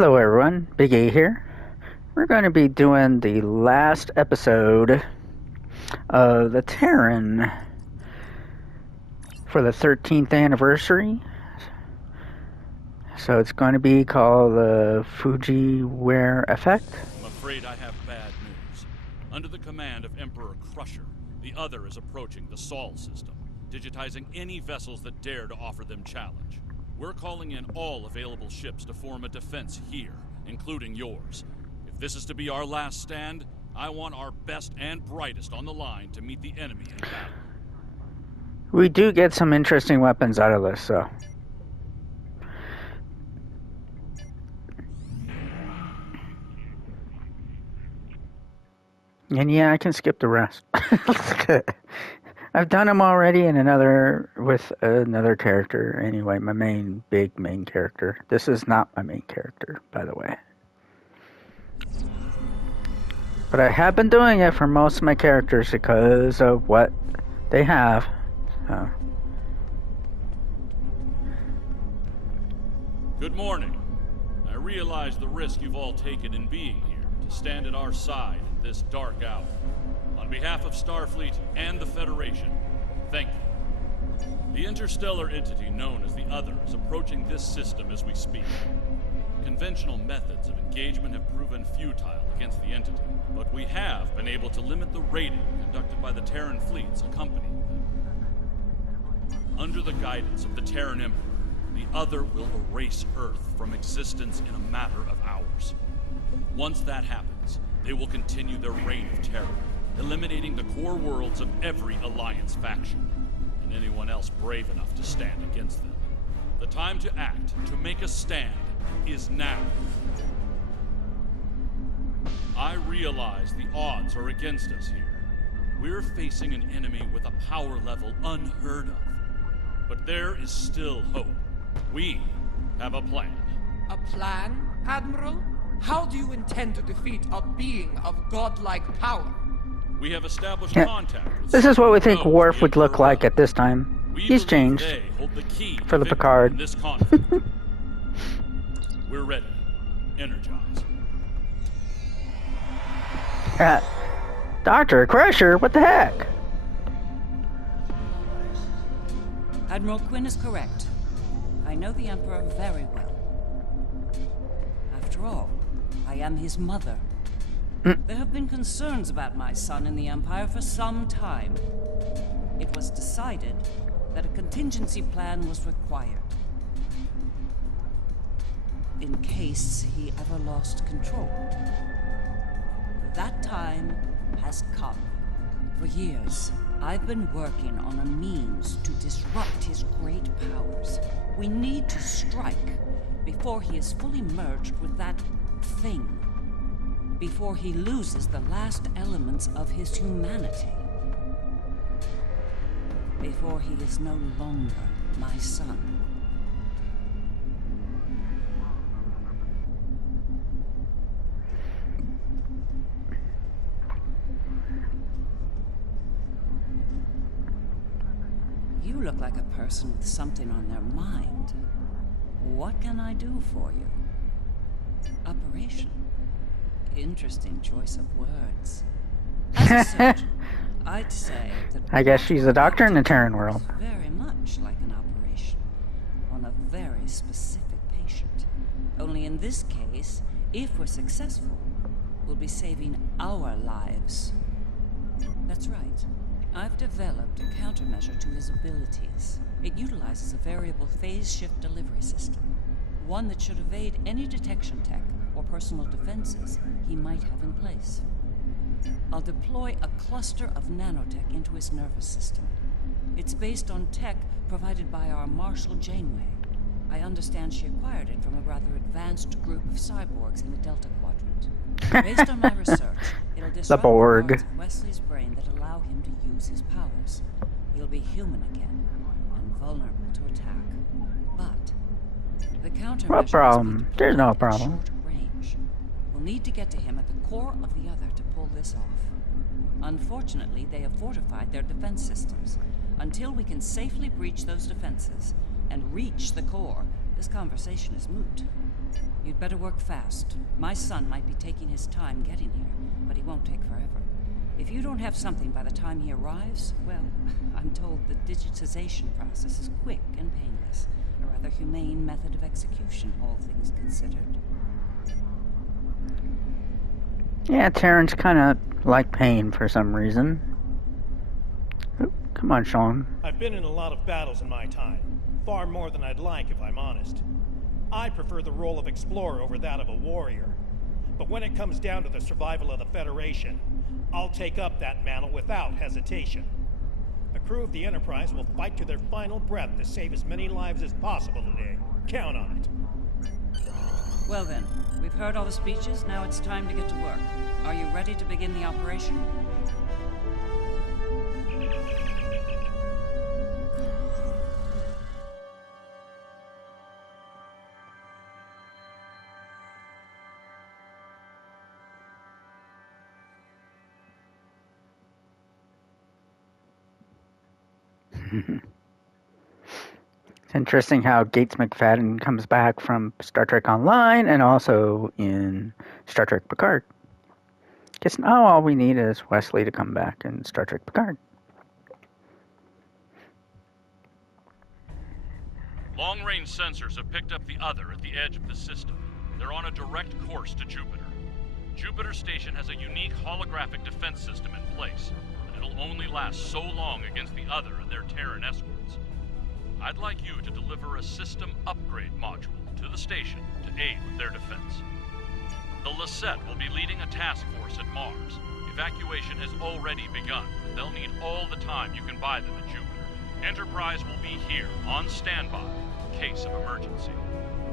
Hello everyone, Big A here. We're going to be doing the last episode of the Terran for the 13th anniversary. So it's going to be called the Fujiware Effect. I'm afraid I have bad news. Under the command of Emperor Crusher, the Other is approaching the Sol system, digitizing any vessels that dare to offer them challenge. We're calling in all available ships to form a defense here, including yours. If this is to be our last stand, I want our best and brightest on the line to meet the enemy in battle. We do get some interesting weapons out of this, so. And yeah, I can skip the rest. I've done them already with another character. Anyway, my main character. This is not my main character, by the way. But I have been doing it for most of my characters because of what they have. So. Good morning. I realize the risk you've all taken in being here to stand at our side in this dark hour. On behalf of Starfleet and the Federation, thank you. The interstellar entity known as the Other is approaching this system as we speak. Conventional methods of engagement have proven futile against the entity, but we have been able to limit the raiding conducted by the Terran fleets accompanying them. Under the guidance of the Terran Emperor, the Other will erase Earth from existence in a matter of hours. Once that happens, they will continue their reign of terror, eliminating the core worlds of every Alliance faction, and anyone else brave enough to stand against them. The time to act, to make a stand, is now. I realize the odds are against us here. We're facing an enemy with a power level unheard of. But there is still hope. We have a plan. A plan, Admiral? How do you intend to defeat a being of godlike power? We have established contact with This is what we think Worf would look like at this time. He's changed they hold the key for the Picard. In this conflict. We're ready. Energize. Dr. Crusher, what the heck? Admiral Quinn is correct. I know the Emperor very well. After all, I am his mother. There have been concerns about my son in the Empire for some time. It was decided that a contingency plan was required. In case he ever lost control. That time has come. For years, I've been working on a means to disrupt his great powers. We need to strike before he is fully merged with that thing. Before he loses the last elements of his humanity. Before he is no longer my son. You look like a person with something on their mind. What can I do for you? Operation. Interesting choice of words. As a surgeon, I'd say that I guess she's a doctor in the Terran world. Very much like an operation on a very specific patient. Only in this case, if we're successful, we'll be saving our lives. That's right. I've developed a countermeasure to his abilities. It utilizes a variable phase shift delivery system. One that should evade any detection tech or personal defenses he might have in place. I'll deploy a cluster of nanotech into his nervous system. It's based on tech provided by our Marshal Janeway. I understand she acquired it from a rather advanced group of cyborgs in the Delta Quadrant. Based on my research, it'll disrupt the parts of Wesley's brain that allow him to use his powers. He'll be human again, and vulnerable to attack. But the countermeasure What problem? There's no problem. Short range. We'll need to get to him at the core of the Other to pull this off. Unfortunately, they have fortified their defense systems. Until we can safely breach those defenses and reach the core, This conversation is moot. You'd better work fast. My son might be taking his time getting here, but he won't take forever. If you don't have something by the time he arrives, well, I'm told the digitization process is quick and painless. A rather humane method of execution, all things considered. Yeah, Terrence kind of like pain for some reason. Oop, come on, Sean. I've been in a lot of battles in my time. Far more than I'd like, if I'm honest. I prefer the role of explorer over that of a warrior. But when it comes down to the survival of the Federation, I'll take up that mantle without hesitation. The crew of the Enterprise will fight to their final breath to save as many lives as possible today. Count on it. Well then, we've heard all the speeches, now it's time to get to work. Are you ready to begin the operation? It's interesting how Gates McFadden comes back from Star Trek Online and also in Star Trek Picard. Guess now all we need is Wesley to come back in Star Trek Picard. Long-range sensors have picked up the other at the edge of the system. They're on a direct course to Jupiter. Jupiter Station has a unique holographic defense system in place, but it'll only last so long against the other and their Terran escorts. I'd like you to deliver a system upgrade module to the station to aid with their defense. The Lassette will be leading a task force at Mars. Evacuation has already begun, but they'll need all the time you can buy them at Jupiter. Enterprise will be here, on standby, in case of emergency.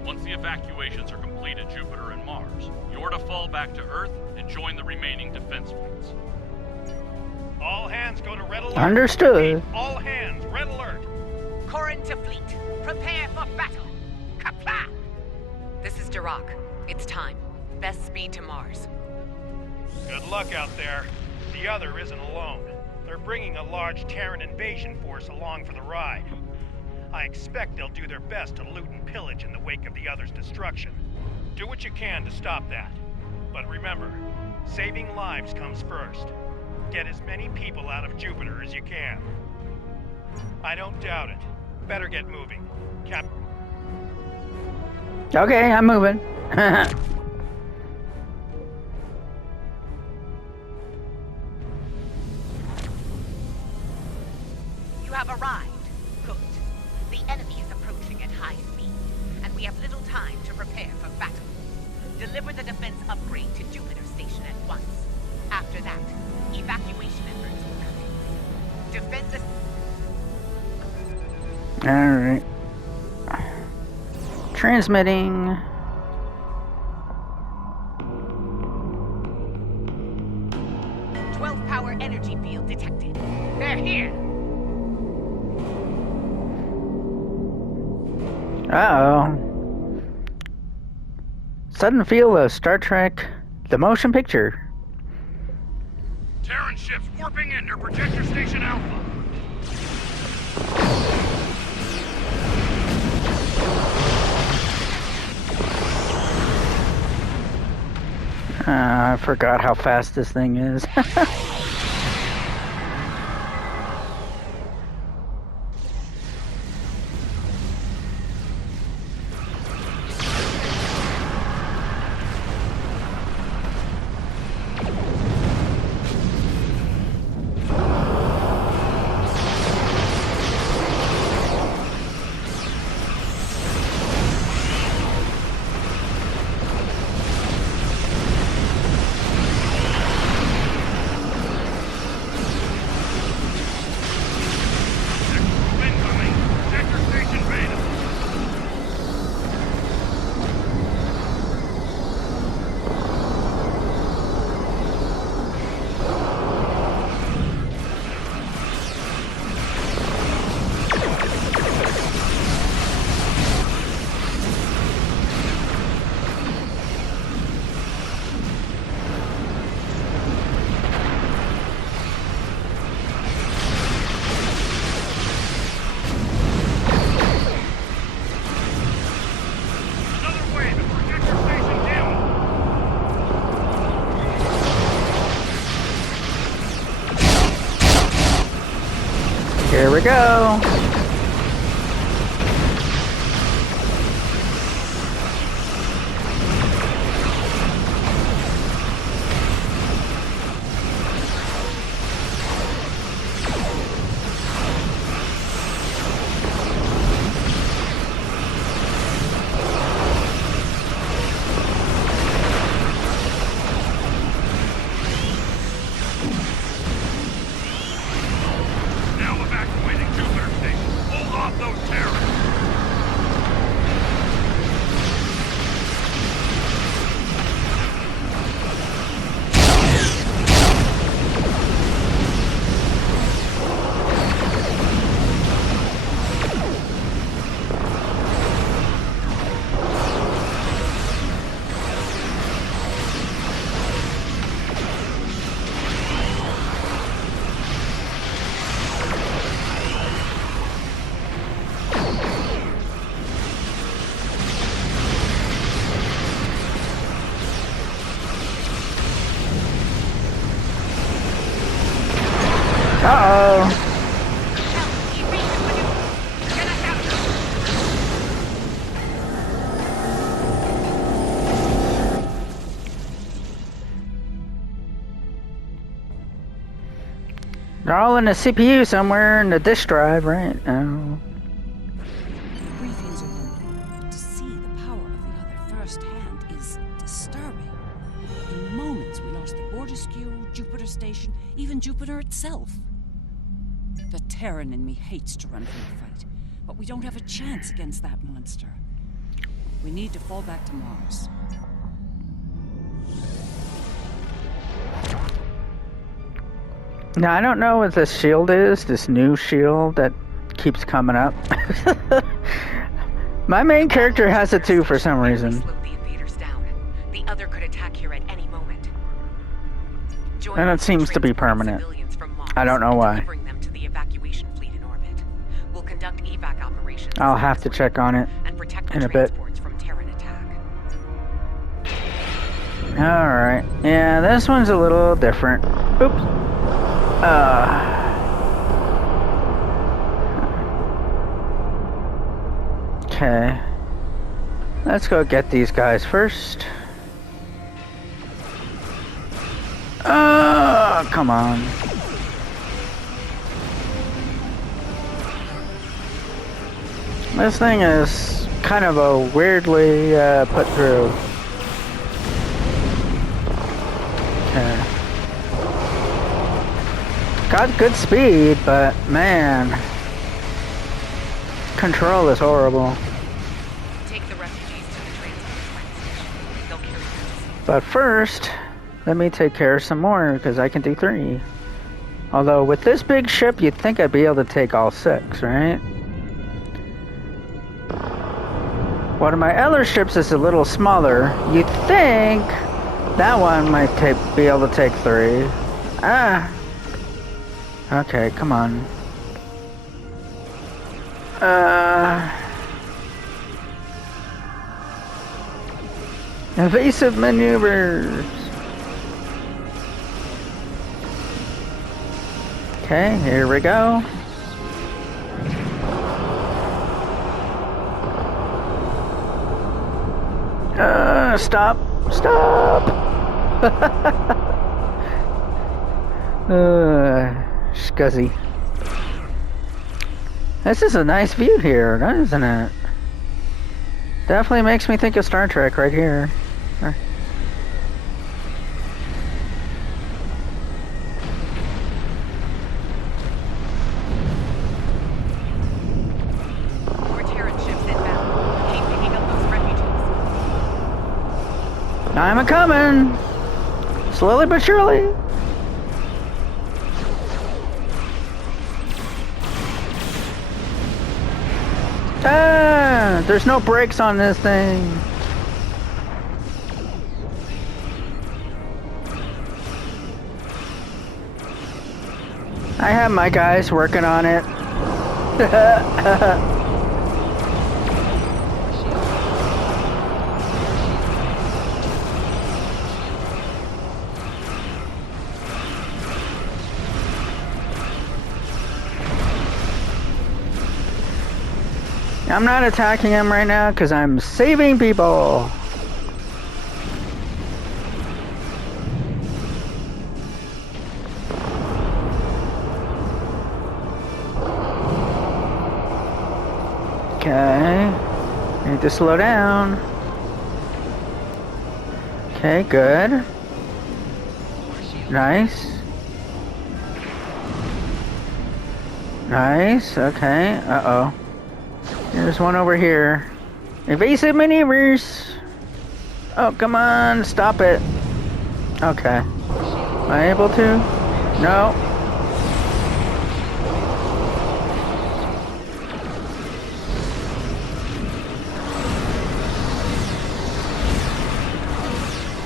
Once the evacuations are complete at Jupiter and Mars, you're to fall back to Earth and join the remaining defense fleets. All hands go to red alert. Understood. All hands, red alert. Corin to fleet. Prepare for battle. Kapla! This is Dirac. It's time. Best speed to Mars. Good luck out there. The other isn't alone. They're bringing a large Terran invasion force along for the ride. I expect they'll do their best to loot and pillage in the wake of the other's destruction. Do what you can to stop that. But remember, saving lives comes first. Get as many people out of Jupiter as you can. I don't doubt it. Better get moving. Okay, I'm moving. You have arrived. Good. The enemy is approaching at high speed, and we have little time to prepare for battle. Deliver the defense upgrade to Jupiter Station at once. After that, evacuation efforts will commence. Defense... Alright. Transmitting. power energy field detected. They're here. Uh-oh. Sudden feel of Star Trek, the motion picture. Terran ships warping in near Projector Station Alpha. I forgot how fast this thing is. Here we go. Now evacuating Jupiter Station. Hold off those terrorists. Uh-oh. They're all in the CPU somewhere in the disk drive, right? Oh. Briefings are one thing, but to see the power of the other firsthand is disturbing. In moments, we lost the Borderskew, Jupiter Station, even Jupiter itself. The Terran in me hates to run from a fight, but we don't have a chance against that monster. We need to fall back to Mars. Now, I don't know what this shield is, this new shield that keeps coming up. My main character has it too for some reason. Slow the invaders down. The other could attack here at any moment. Join And it us to seems to be transport permanent. civilians from Mars I don't know and why. delivering them to the evacuation fleet in orbit. We'll conduct evac operations. I'll have to check on it and protect the in a bit. transports from Terran attack. Alright. Yeah, this one's a little different. Oops. Okay. Let's go get these guys first. Oh, come on. This thing is kind of a weirdly put through. Okay. Got good speed, but man, control is horrible. Take the refugees to the transport station. They'll carry them to safety. But first, let me take care of some more, because I can do 3. Although, with this big ship, you'd think I'd be able to take all 6, right? One of my other ships is a little smaller. You'd think that one might be able to take 3. Ah! Okay, come on. Evasive maneuvers. Okay, here we go. Stop. Scuzzy. This is a nice view here, isn't it? Definitely makes me think of Star Trek right here. More Terran ships inbound. Keep picking up those refugees. I'm a-coming! Slowly but surely. Ah! There's no brakes on this thing. I have my guys working on it. I'm not attacking him right now because I'm saving people. Okay. Need to slow down. Okay, good. Nice. Nice, okay. Uh-oh. There's one over here. Evasive maneuvers! Oh, come on, stop it. Okay. Am I able to? No.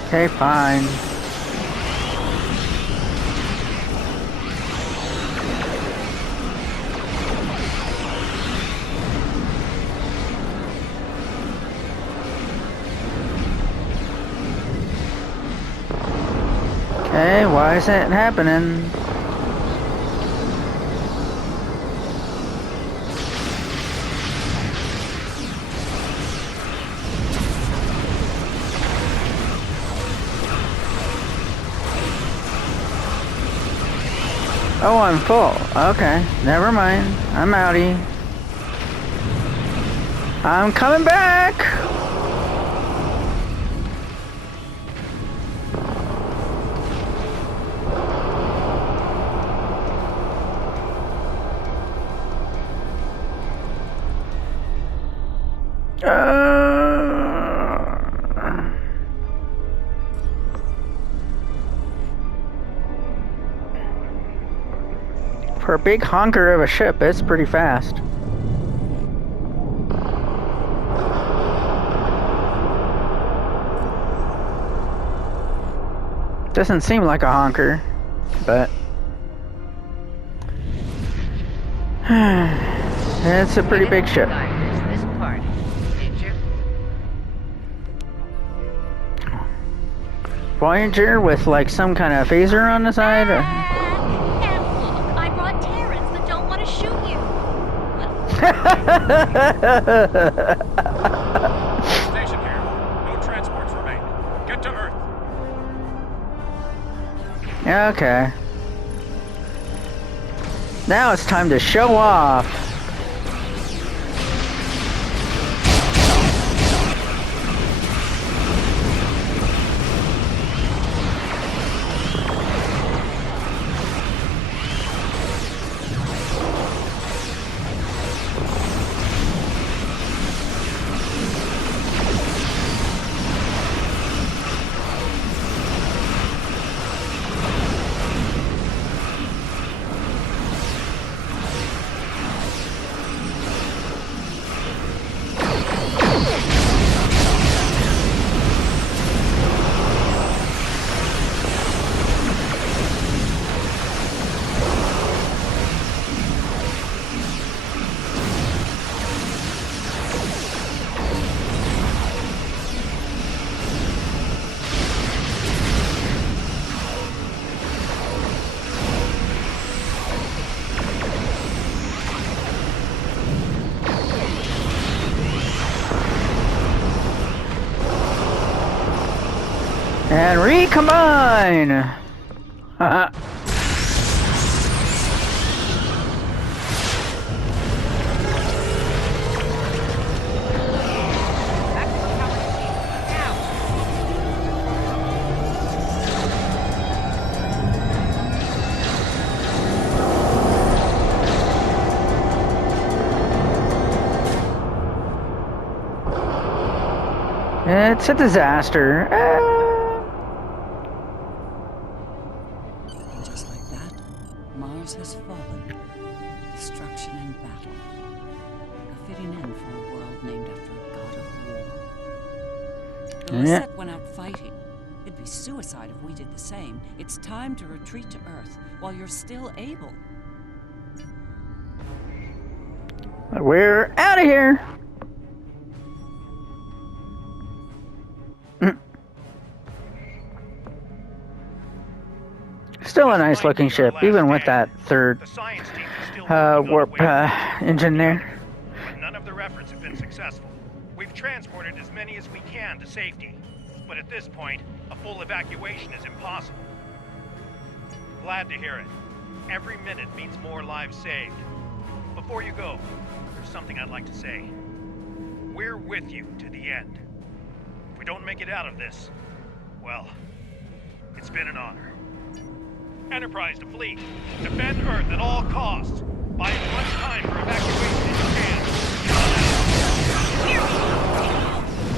Okay, fine. Okay, why is that happening? Oh, I'm full. Okay, never mind. I'm outie. I'm coming back! For a big honker of a ship, it's pretty fast. Doesn't seem like a honker, but it's a pretty big ship. This party, did you? Voyager with like some kind of phaser on the side? And look, I brought Terrans that don't want to shoot you. Station here. No transports remain. Get to Earth. Okay. Now it's time to show off. And recombine! Haha. It's a disaster. Just like that, Mars has fallen. Destruction and battle. A fitting end for a world named after a god of war. The Lisette went out fighting. It'd be suicide if we did the same. It's time to retreat to Earth while you're still able. We're out of here. Still a nice looking ship, even with that third warp engine there. But none of the reference transported as many as we can to safety, but at this point, a full evacuation is impossible. Glad to hear it. Every minute means more lives saved. Before you go, there's something I'd like to say. We're with you to the end. If we don't make it out of this, well, it's been an honor. Enterprise to fleet. Defend Earth at all costs. Buy as much time for evacuation as you can. Here we go.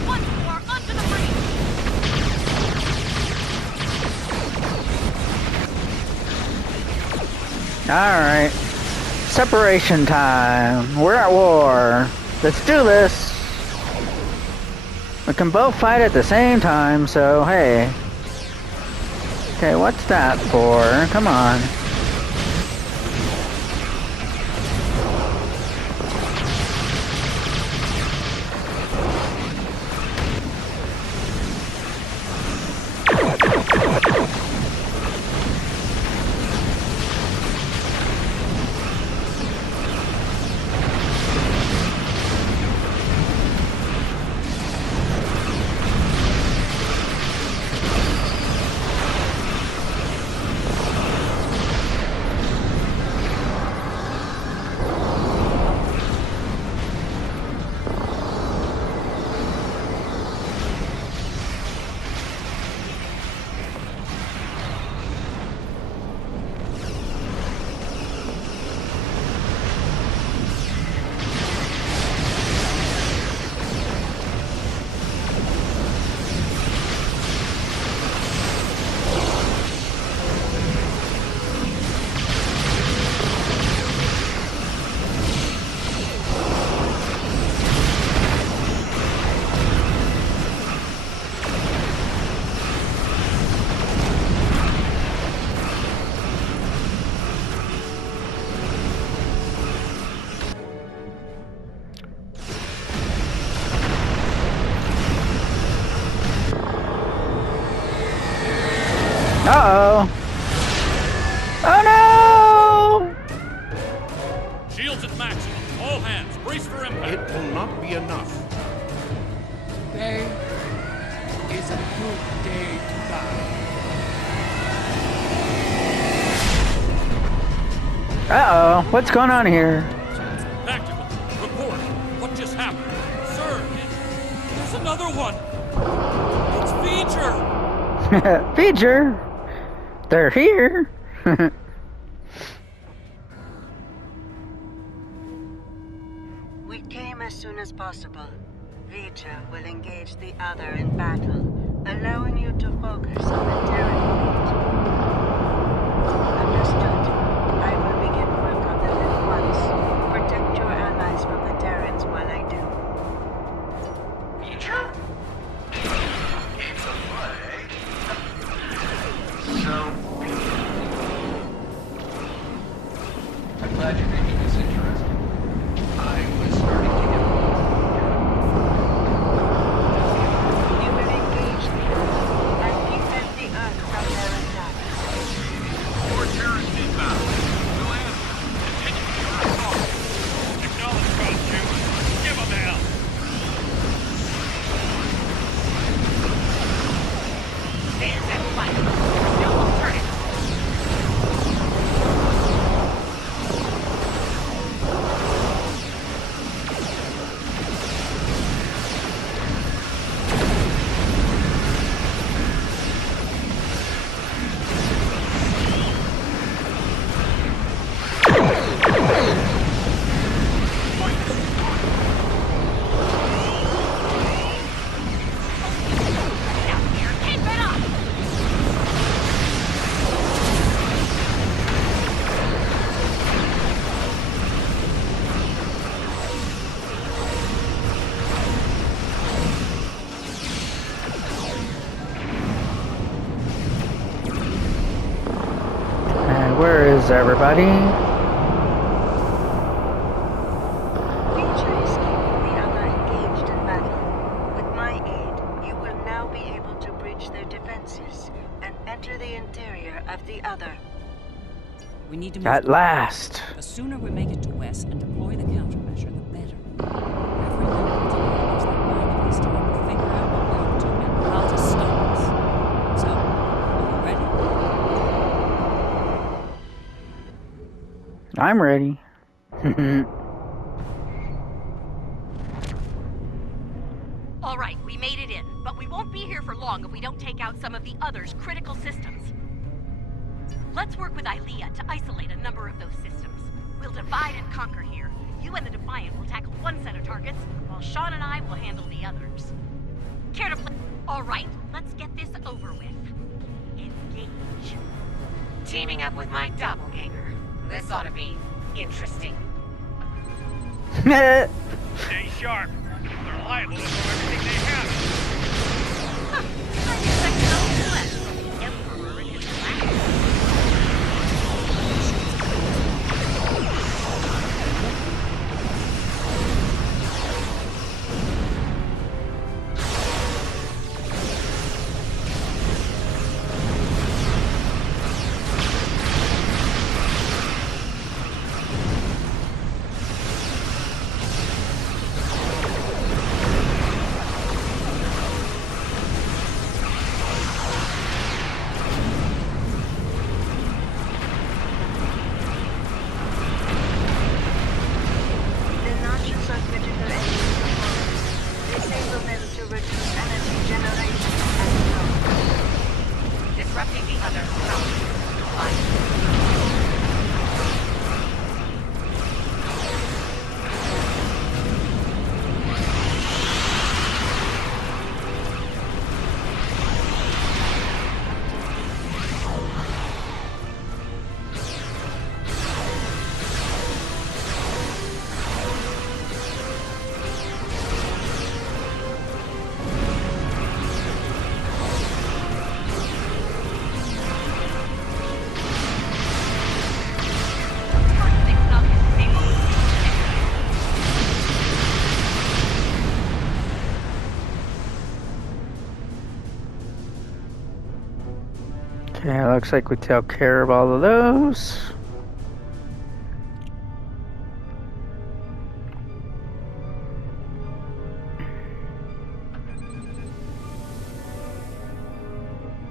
Once more, onto the breach. Alright. Separation time. We're at war. Let's do this. We can both fight at the same time, so hey. Okay, what's that for? Come on. Uh-oh. Oh no! Shields at maximum. All hands, brace for impact. It will not be enough. Today is a good day to die. Uh-oh. What's going on here? Tactical, report. What just happened? Sir, there's another one. It's Feature. Feature. They're here. We came as soon as possible. Vija will engage the other in battle, allowing you to focus on the Terran fleet. Understood. I will begin work on them at once. Protect your allies from the Terrans while I do. Vija? It's a play. So... I'm glad you're making this interesting. I was starting to get bored. You will engage the Earth and defend the Earth from their attacks. More terrorist inbound. We'll answer. Continue your assault. Acknowledge costume. Give them hell. Stand and fight. No alternative. Now here, keep it up. And where is everybody? Vija is keeping the other engaged in battle. With my aid, you will now be able to breach their defenses and enter the interior of the other. We need to move. At last. The sooner we make it to West and deploy the countermeasure, the better. Every minute until we reach that line of I'm ready. All right, we made it in, but we won't be here for long if we don't take out some of the others' critical systems. Let's work with Ilea to isolate a number of those systems. We'll divide and conquer here. You and the Defiant will tackle one set of targets, while Sean and I will handle the others. Care to play? All right, let's get this over with. Engage. Teaming up with my doppelganger. This ought to be interesting. Stay sharp. They're liable to throw everything they have. I expect no less from the Emperor and his lab. Okay, looks like we took care of all of those.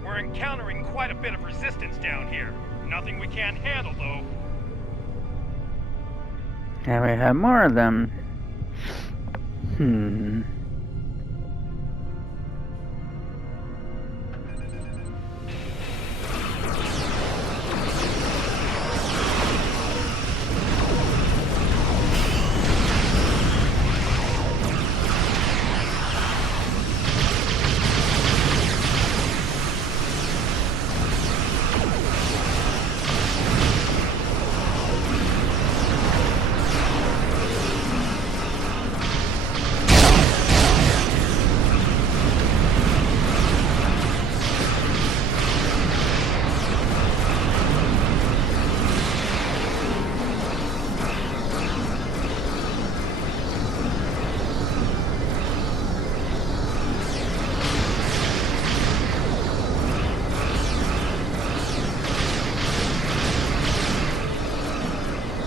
We're encountering quite a bit of resistance down here. Nothing we can't handle, though. And we have more of them.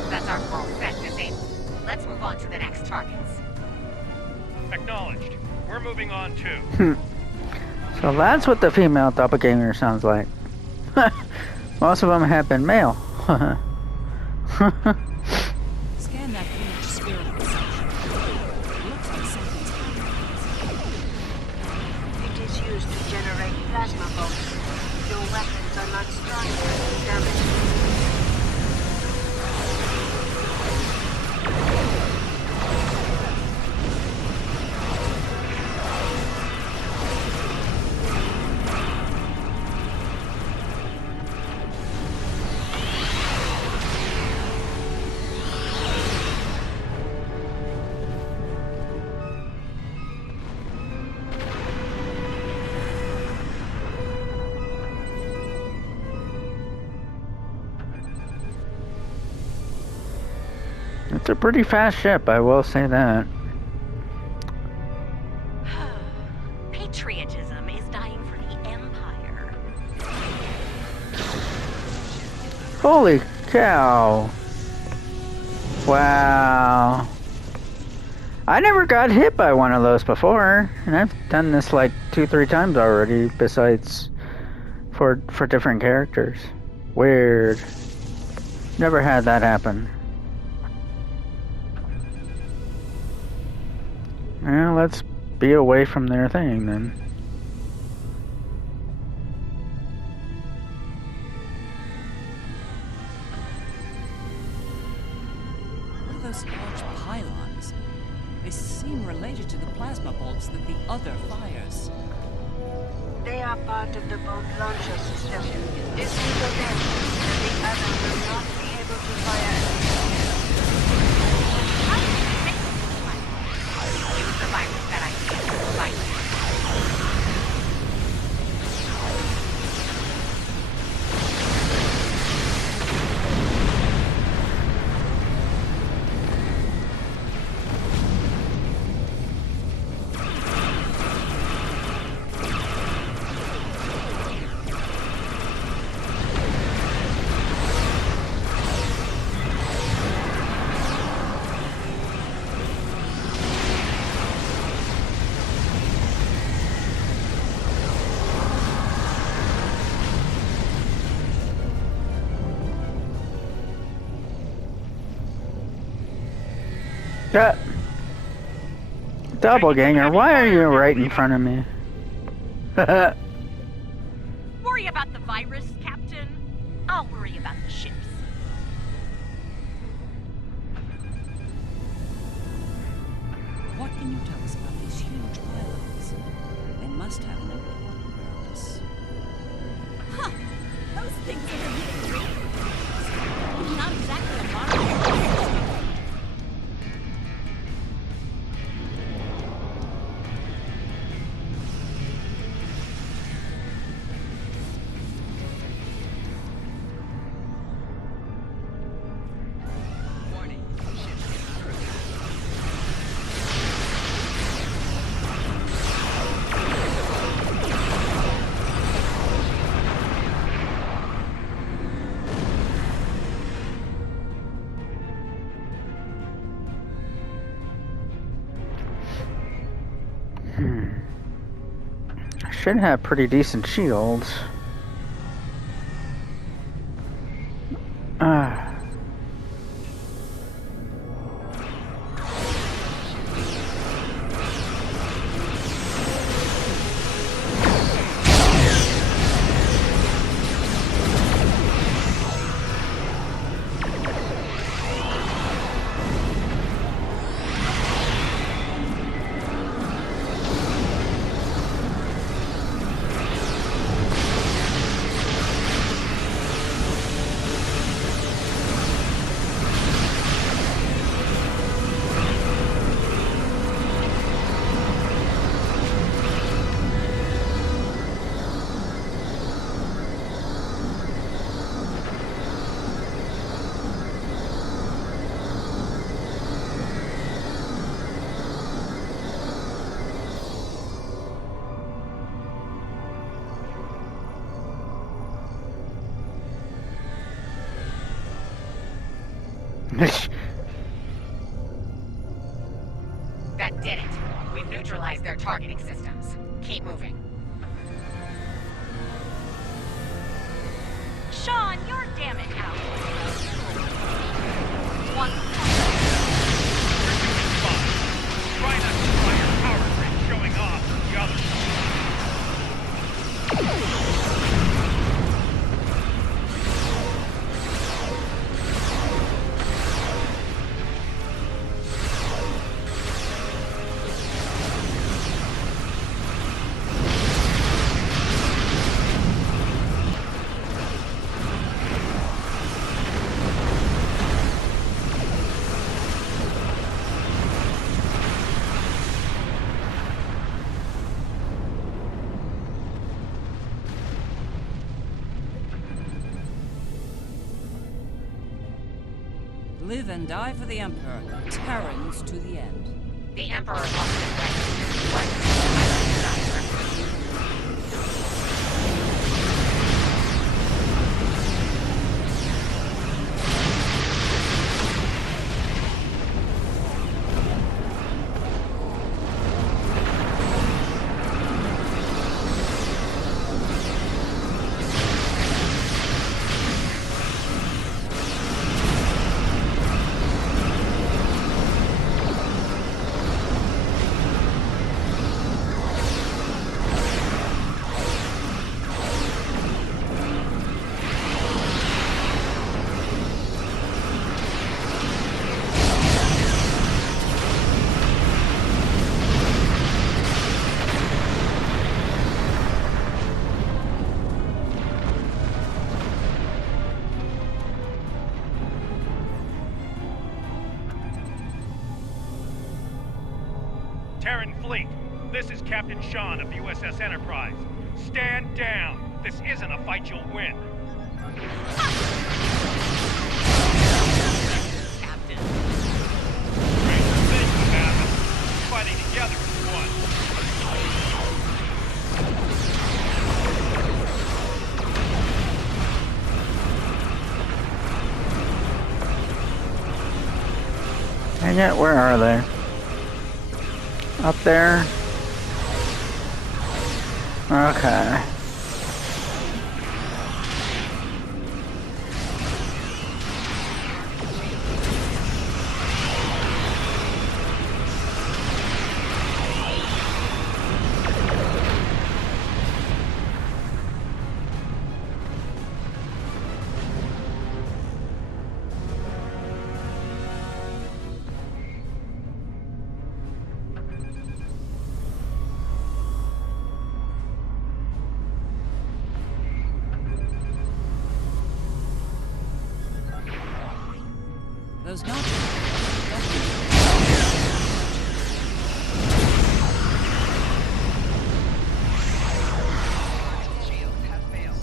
That's our full set disabled. Let's move on to the next targets. Acknowledged. We're moving on too. So that's what the female doppelganger sounds like. Most of them have been male. Scan that image spirit section. It looks like something's happening. It is used to generate plasma bolts. Your weapons are not strong enough to damage them. It's a pretty fast ship, I will say that. Patriotism is dying for the Empire. Holy cow. Wow. I never got hit by one of those before, and I've done this like 2-3 times already, besides for different characters. Weird. Never had that happen. Well, let's be away from their thing then. What are those large pylons? They seem related to the plasma bolts that the other fires. They are part of the boat launcher system. Disable them, and the other will not be able to fire again. How did you make this one? Use the virus that I sent to the virus. Doppelganger, why are you right in front of me? Worry about the virus, Captain. I'll worry about the ships. What can you tell us about these huge pylons? They must have an important purpose. Huh. Those things are really not exactly a modern. Should have pretty decent shields. That did it. We've neutralized their targeting systems. Keep moving. Sean, you're damn it out. One. Try not to fly your power grid showing off with the others. Live and die for the Emperor. Terrans to the end. The Emperor lost his way. What? I don't know. Fleet, this is Captain Sean of USS Enterprise. Stand down. This isn't a fight you'll win. Captain. Stranger things have happened. Fighting together as one. And yet, where are they? Up there? Okay. Those notches. Shields have failed.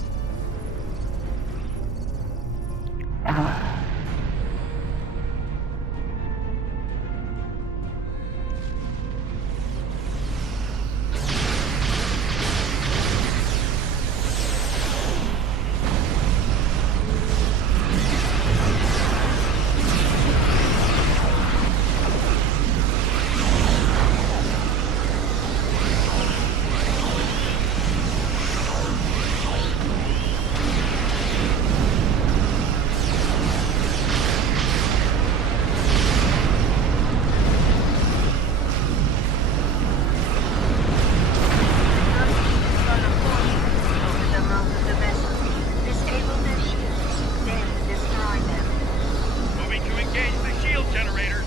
Moving to engage the shield generators.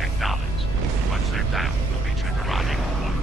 Acknowledged. Once they're down, we'll reach a rendezvous point.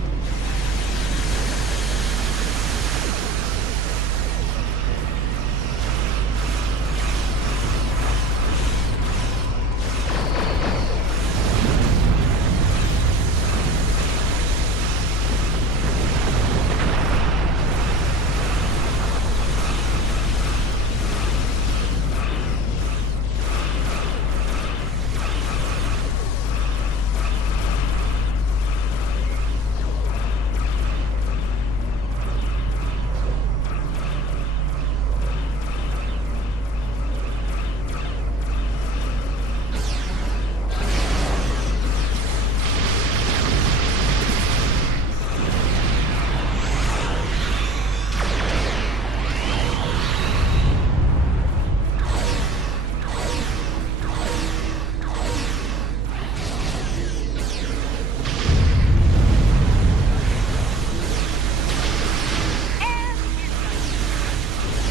And we're done.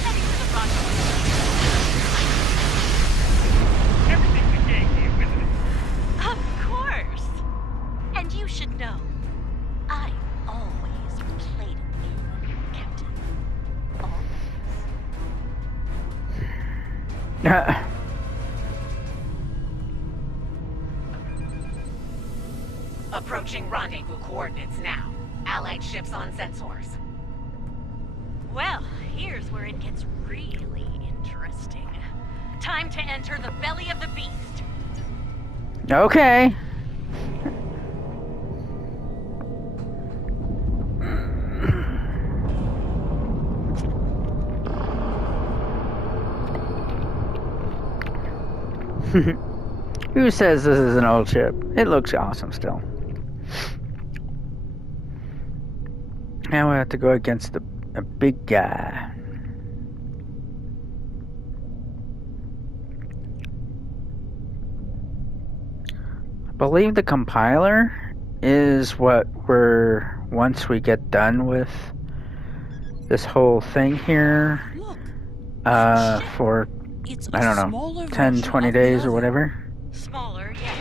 Heading to the rendezvous. Everything's a game here, isn't it? Of course. And you should know, I always played you, Captain. Always. Approaching rendezvous coordinates now. Allied ships on sensors. Well, here's where it gets really interesting. Time to enter the belly of the beast. Okay. Who says this is an old ship? It looks awesome still. Now we have to go against a big guy. I believe the compiler is what we're, once we get done with this whole thing here, Look, for, it's I a don't know, smaller 10, version 20 of the days or other. whatever, Smaller, yes.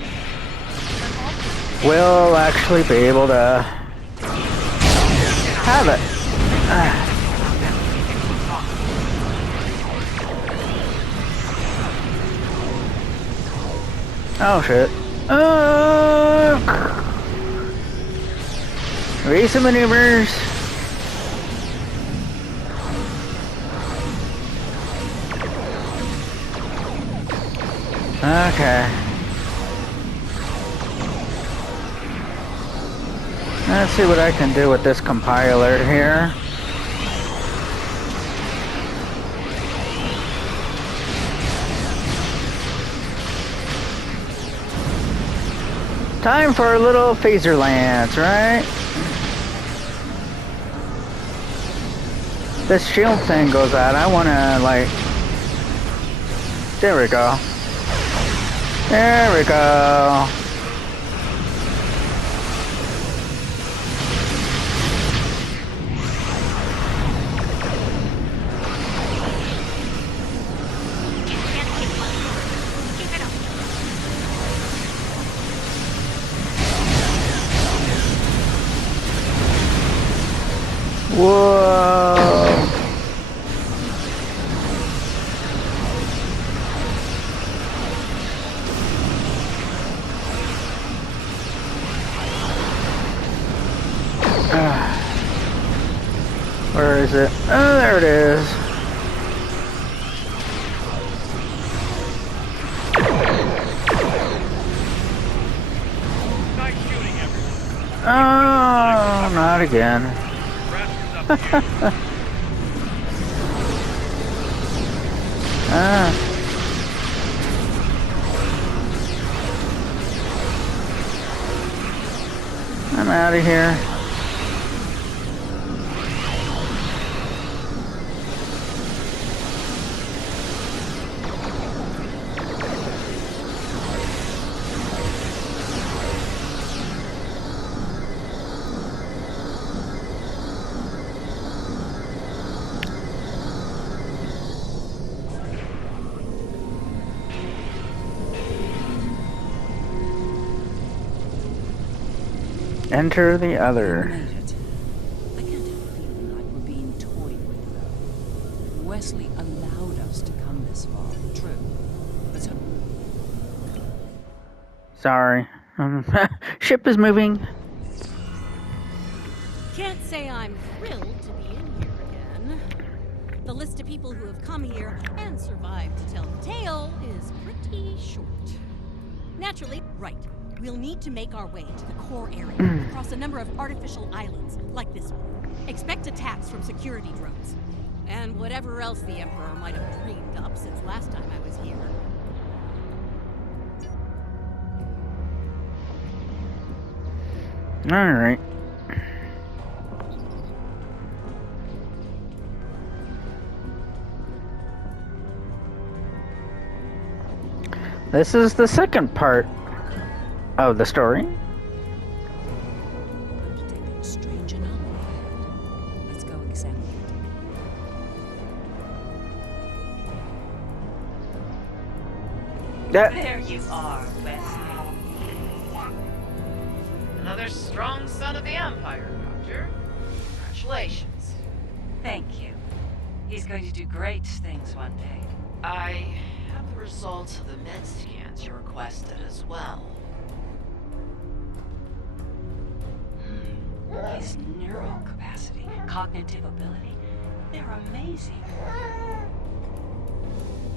But also we'll actually be able to have it. Oh shit. Evasive maneuvers. Okay. Let's see what I can do with this compiler here. Time for a little phaser lance, right? This shield thing goes out. I want to, like... There we go. There we go. Whoa. Where is it? Oh, there it is. Nice shooting, everyone. Oh, not again. I'm out of here. Enter the other. We made it. I can't help feeling like we're being toyed with, though. Wesley allowed us to come this far, true. But so... Sorry. Ship is moving. Can't say I'm thrilled to be in here again. The list of people who have come here and survived to tell the tale is pretty short. Naturally, right. We'll need to make our way to the core area, across a number of artificial islands, like this one. Expect attacks from security drones. And whatever else the Emperor might have dreamed up since last time I was here. Alright. This is the second part of the story. Detecting strange anomaly. Let's go examine it. There you are, Wesley. Another strong son of the Empire, Doctor. Congratulations. Thank you. He's going to do great things one day. I have the results of the med scans you requested as well. His neural capacity, cognitive ability, they're amazing.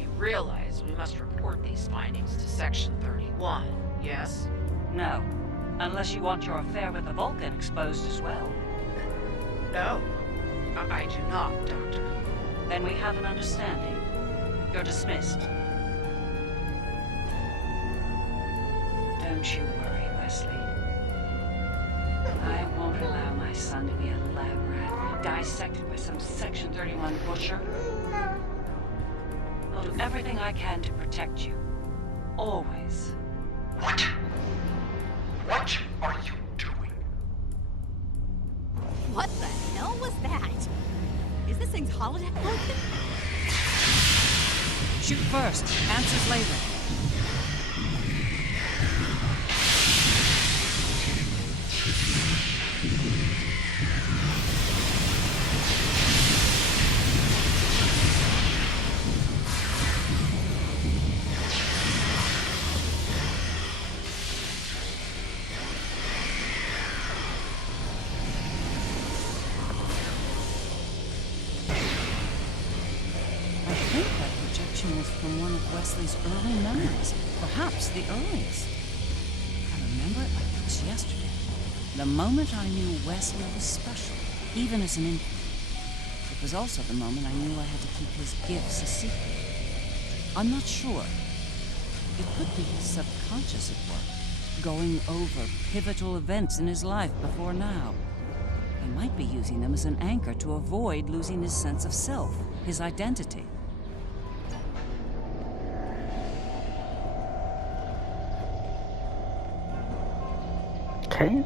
You realize we must report these findings to Section 31, yes? No, unless you want your affair with the Vulcan exposed as well. No, I do not, Doctor. Then we have an understanding. You're dismissed. Don't you worry, Wesley. I won't allow my son to be a lab rat, dissected by some Section 31 butcher. I'll do everything I can to protect you. Always. What? What are you doing? What the hell was that? Is this thing's holodeck broken? Shoot first, answers later. information was from one of Wesley's early memories. Perhaps the earliest. I remember it like it was yesterday. The moment I knew Wesley was special, even as an infant. It was also the moment I knew I had to keep his gifts a secret. I'm not sure. It could be his subconscious at work, going over pivotal events in his life before now. He might be using them as an anchor to avoid losing his sense of self, his identity. Okay.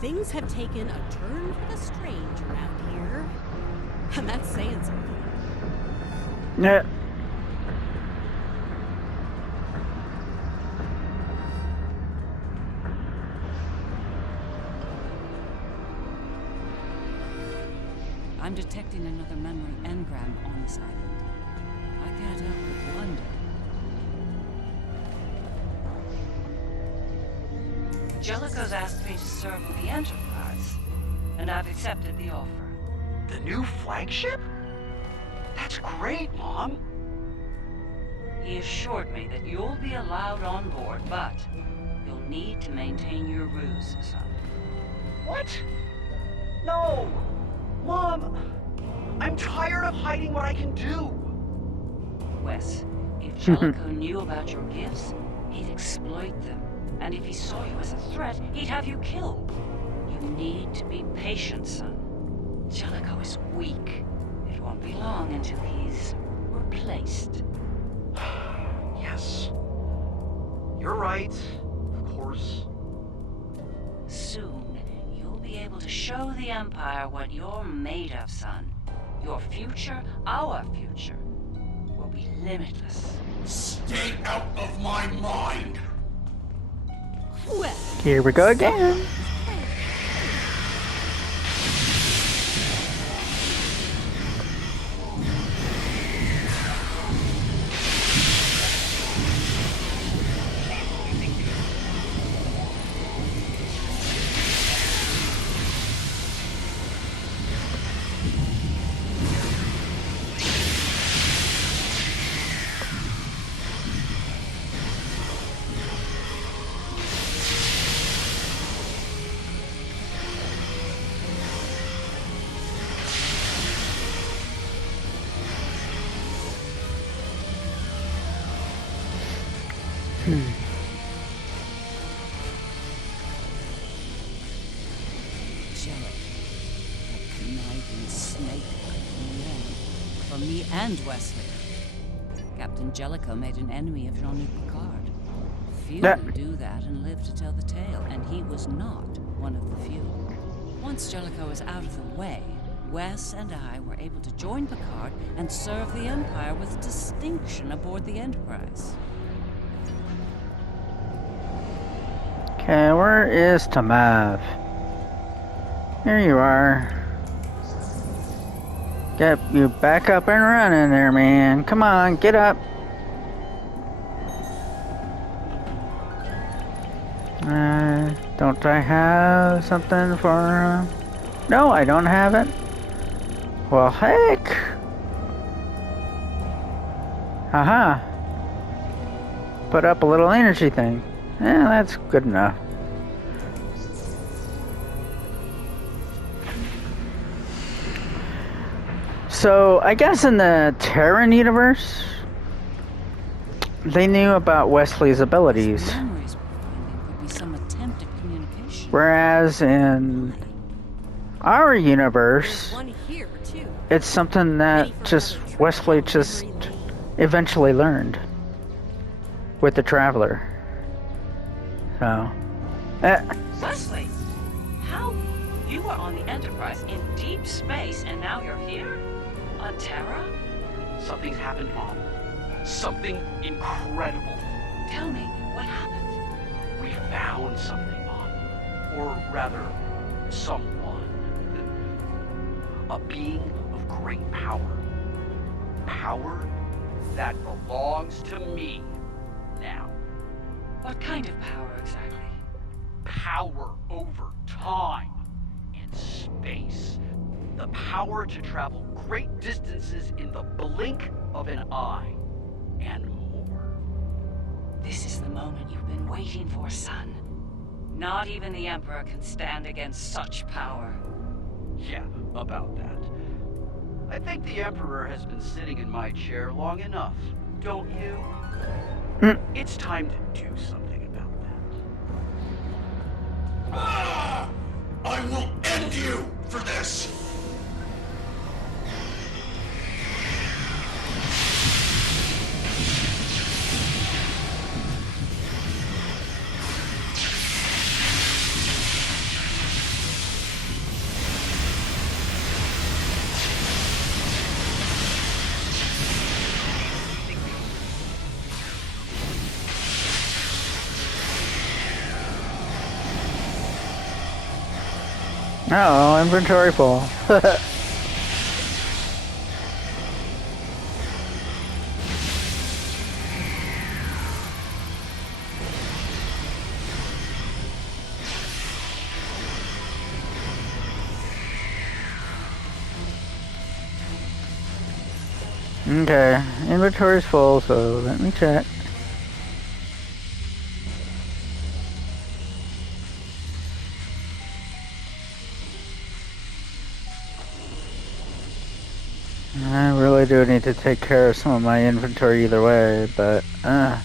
Things have taken a turn for the strange around here. And that's saying something. Yeah. I'm detecting another memory engram on this island. I can't help but wonder. Jellicoe's asked me to serve with the Enterprise, and I've accepted the offer. The new flagship? That's great, Mom. He assured me that you'll be allowed on board, but you'll need to maintain your ruse, son. What? No! Mom! I'm tired of hiding what I can do! Wes, if Jellicoe knew about your gifts, he'd exploit them. And if he saw you as a threat, he'd have you killed. You need to be patient, son. Jellicoe is weak. It won't be long until he's replaced. Yes. You're right. Of course. Soon, you'll be able to show the Empire what you're made of, son. Your future, our future, will be limitless. Stay out of my mind! Well, Here we go again. Jellicoe, that conniving snake, for me and Wesley. Captain Jellicoe made an enemy of Jean-Luc Picard. Few would do that and live to tell the tale, and he was not one of the few. Once Jellicoe was out of the way, Wes and I were able to join Picard and serve the Empire with distinction aboard the Enterprise. Okay, where is Tamav? Here you are. Get you back up and running there, man. Come on, get up. Don't I have something for... No, I don't have it. Well, heck. Haha. Put up a little energy thing. Yeah, that's good enough. So, I guess in the Terran universe, they knew about Wesley's abilities. Whereas in our universe, it's something that just Wesley just eventually learned with the Traveler. So, Wesley, how? You were on the Enterprise in deep space, and now you're here? On Terra? Something's happened, Mom. Something incredible. Tell me, what happened? We found something, Mom. Or rather, someone. A being of great power. Power That belongs to me now. What kind of power exactly? Power over time and space. The power to travel great distances in the blink of an eye. And more. This is the moment you've been waiting for, son. Not even the Emperor can stand against such power. Yeah, about that. I think the Emperor has been sitting in my chair long enough, don't you? It's time to do something about that. I will end you for this! Oh, inventory full. Okay, inventory's full, so let me check. I really do need to take care of some of my inventory either way, but I'm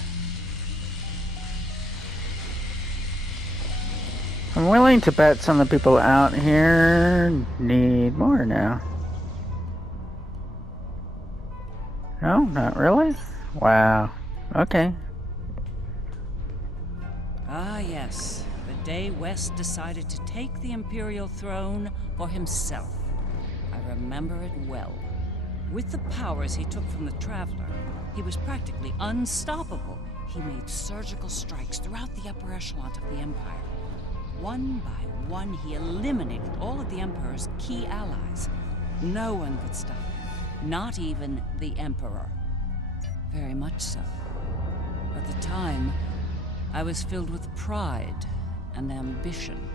willing to bet some of the people out here need more now. No, not really? Wow. Okay. Ah, yes. The day West decided to take the Imperial throne for himself. I remember it well. With the powers he took from the Traveler, he was practically unstoppable. He made surgical strikes throughout the upper echelon of the Empire. One by one, he eliminated all of the Emperor's key allies. No one could stop him, not even the Emperor. Very much so. At the time, I was filled with pride and ambition.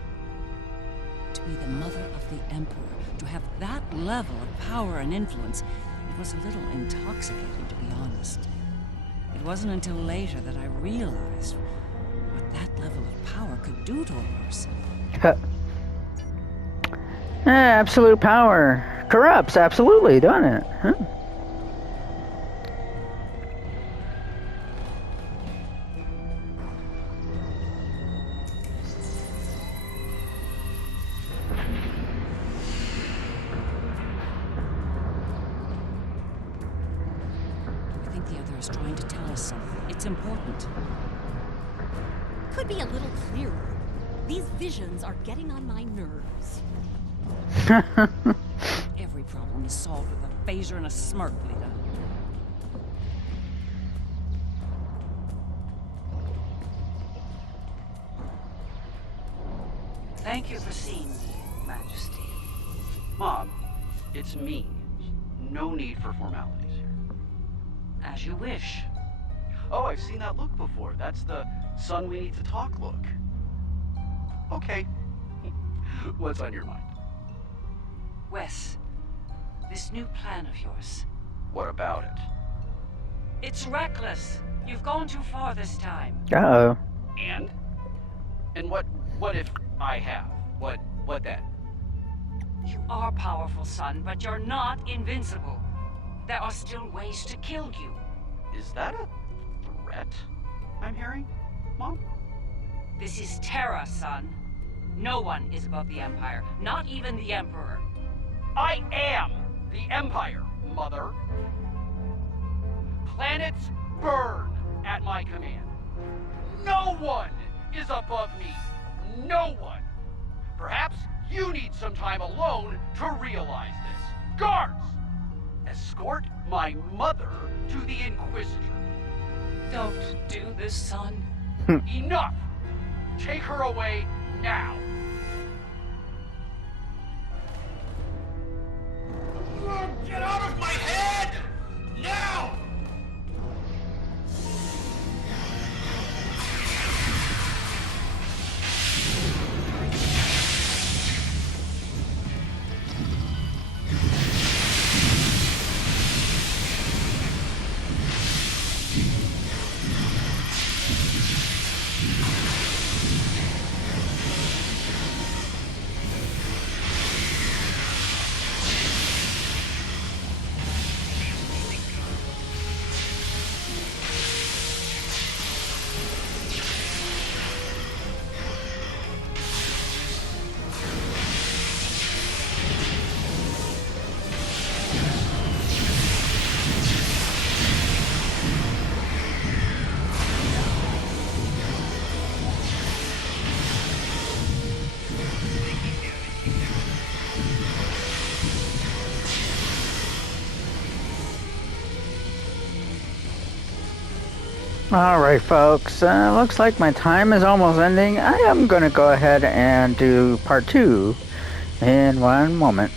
To be the mother of the Emperor, to have that level of power and influence, it was a little intoxicating, to be honest. It wasn't until later that I realized what that level of power could do to a person. Absolute power corrupts, absolutely, doesn't it? Huh? Trying to tell us something. It's important. Could be a little clearer. These visions are getting on my nerves. Every problem is solved with a phaser and a smirk, Lita. Thank you for seeing me, Majesty. Mom, it's me. No need for formalities. As you wish. Oh, I've seen that look before. That's the son we need to talk look. Okay. What's on your mind? Wes, this new plan of yours. What about it? It's reckless. You've gone too far this time. Uh-oh. And? And what if I have? What then? You are powerful, son, but you're not invincible. There are still ways to kill you. Is that a threat I'm hearing, Mom? This is Terra, son. No one is above the Empire, not even the Emperor. I am the Empire, Mother. Planets burn at my command. No one is above me. No one. Perhaps you need some time alone to realize this. Guards! Escort my mother to the Inquisitor. Don't do this, son. Enough! Take her away now. Get out of my head! Now! Alright, folks. Looks like my time is almost ending. I am going to go ahead and do part 2 in one moment.